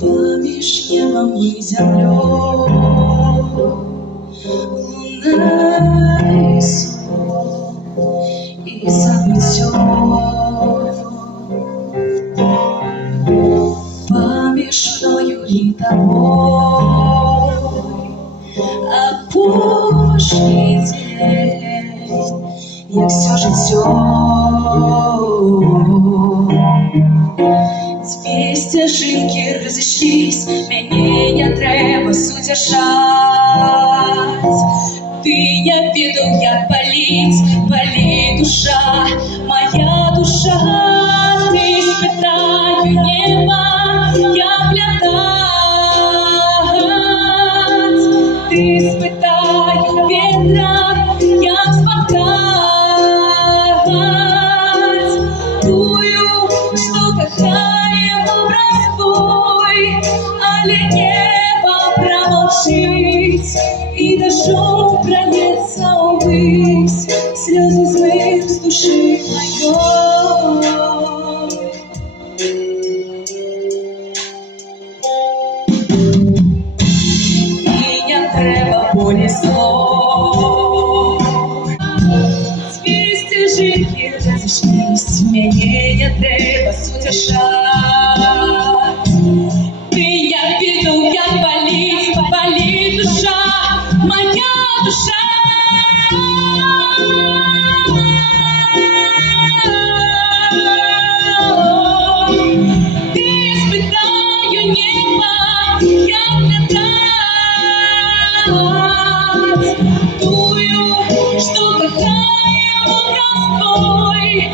Поміж небом і землею, луна і сон, і забытье. Поміж мною і тобой опошний день, як все життя. 200 жінки розійшлись, мені не треба сутішать. Ти не піду, як болить душа, моя душа. Ти спитаю неба, як літать. Ти спитаю ветра, як спадать. Тую, що кохаємо простой, але небо промолчить, и дождем прольется увысь, слезы злых с души моей. И не треба более слов. 200 жінки розійшлись, мені не треба сутішать. Ти я піду, як болить душа, моя душа. Ти спитаю неба, як літать. Тую, що кохаємо простой,